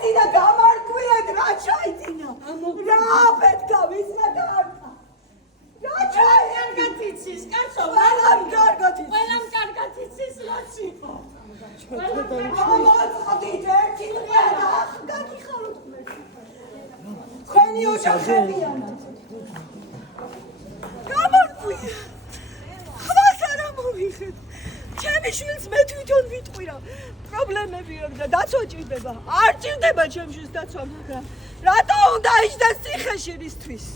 ჩაიძინა გამარკვიეთ რა ჩაიძინა რა პეთქა ვიზნა გარდა რა ჩაიძინა იცის კაცო ყველამ კარგად იცის რაცი ამოწყდით ერთი დღე და გაგიხაროთ ხენი ოჯახებიანად გამარკვია ხმას არ ამოვიხეთ ჩემი შვილს მე თვითონ ვიტყვი რა პრობლემები აქვს და დაცვა ჭირდება არ ჭირდება ჩემ შვილს დაცვა მაგრამ რატო უნდა იჯდეს ციხეში რისთვის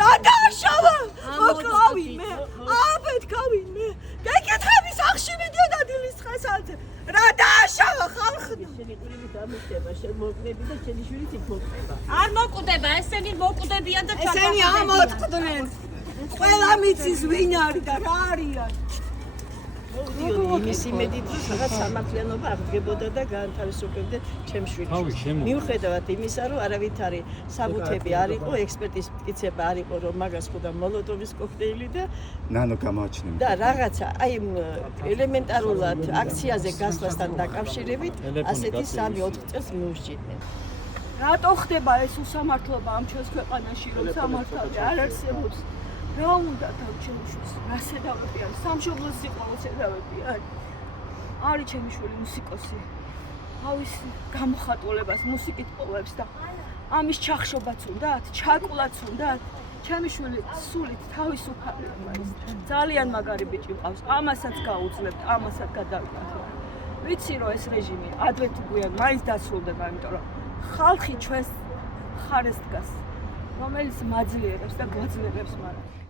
რა დააშავა მოკლავი მე აფეთქავი მე გეკითხები სახში მიდიოდა დილის ხესალზე რა დააშავა ხალხი შენი კვირით ამოხდება შენ მოკვდები და შენი შვილი იქ მოკვდება არ მოკვდება ესენი მოკვდებიან და ესენი ამოწყდნენ ყველა მიცის ვინ არის და რა არიან მოვიდიოდი იმის იმედით რომ რაღაც სამართლიანობა აღდგებოდა და გაანთავისუფლებდე ჩემ შვილს მიუხედავად იმისა რომ არავითარი საბუთები არ იყო ექსპერტის მტკიცება არ იყო რომ მაგას ხოდა მოლოტოვის კოქტეილი და ნანო გამოაჩნდა და რაღაცა აი ელემენტარულად აქციაზე გასვლასთან დაკავშირებით ასეთი 3-4 წელს მიუსჭიდნენ რატო ხდება ეს უსამართლობა ამ ჩვენს ქვეყანაში რომ სამართალი არ არსებობს რა უნდა თავჩემშვის რა შედავები არის სამშობლოს სიყვარულს შედავები არის ჩემი შვილი მუსიკოსი ავის გამოხატულებას მუსიკით პოვებს და ამის ჩახშობაც უნდათ ჩაკვლაც უნდათ ჩემი შვილი სულით თავისუფალია ის ძალიან მაგარი ბიჭი ყავს ამასაც გაუძლებთ ამასაც გადავიკეთებ ვიცი რომ ეს რეჟიმი ადვეთი გვიან მაინც დასრულდება იმიტომ რომ ხალხი ჩვენს ხარეს დგას რომელიც მაძლიერებს და გვაძლიერებს მაგრამ